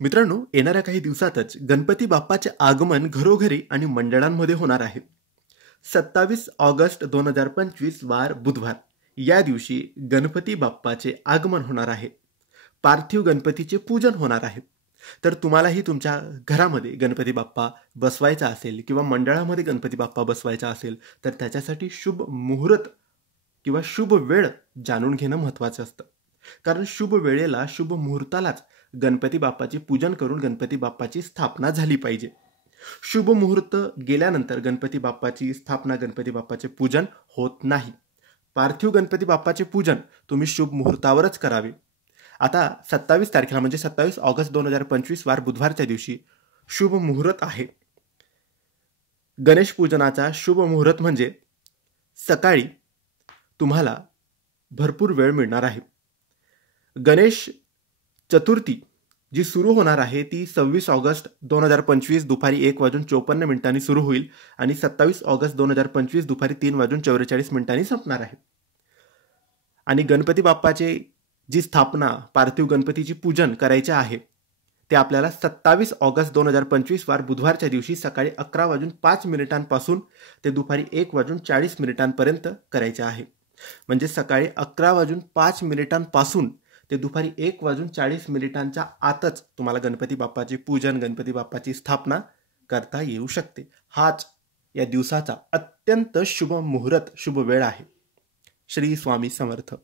मित्रांनो, येणाऱ्या काही दिवसातच गणपती बाप्पाचे आगमन घरोघरी आणि मंडळांमध्ये होणार आहे. 27 ऑगस्ट 2025 वार बुधवार या दिवशी गणपती बाप्पाचे आगमन होणार आहे. पार्थिव गणपतीचे पूजन होणार आहे. तर तुम्हालाही तुमच्या घरामध्ये गणपती बाप्पा बसवायचा असेल किंवा मंडळामध्ये गणपती बाप्पा बसवायचा असेल तर त्याच्यासाठी शुभ मुहूर्त किंवा शुभ वेळ जाणून घेणं महत्त्वाचं असतं. कारण शुभ वेळेला शुभ मुहूर्तालाच गणपती बाप्पाचे पूजन करून गणपती बाप्पाची स्थापना झाली पाहिजे. शुभ मुहूर्त गेल्यानंतर गणपती बाप्पाची स्थापना, गणपती बाप्पाचे पूजन होत नाही. पार्थिव गणपती बाप्पाचे पूजन तुम्ही शुभ मुहूर्तावरच करावे. आता 27 तारखेला म्हणजे 27 ऑगस्ट 2025 वार बुधवारच्या दिवशी शुभ मुहूर्त आहे. गणेश पूजनाचा शुभ मुहूर्त म्हणजे सकाळी तुम्हाला भरपूर वेळ मिळणार आहे. गणेश चतुर्थी जी सुरू होणार आहे ती 26 ऑगस्ट 2025 दुपारी 1:54 सुरू होईल आणि 27 ऑगस्ट 2025 दुपारी 3:44 संपणार आहे. आणि गणपती बाप्पाचे जी स्थापना, पार्थिव गणपतीची पूजन करायचे आहे ते आपल्याला 27 ऑगस्ट 2025 वार बुधवारच्या दिवशी सकाळी 11:05 ते दुपारी 1:40 करायचे आहे. म्हणजे सकाळी 11:05 ते दुपारी 1:40 आतच तुम्हाला गणपती बाप्पाचे पूजन, गणपती बाप्पाची स्थापना करता येऊ शकते. हाच या दिवसाचा अत्यंत शुभ मुहूर्त, शुभ वेळ आहे. श्री स्वामी समर्थ.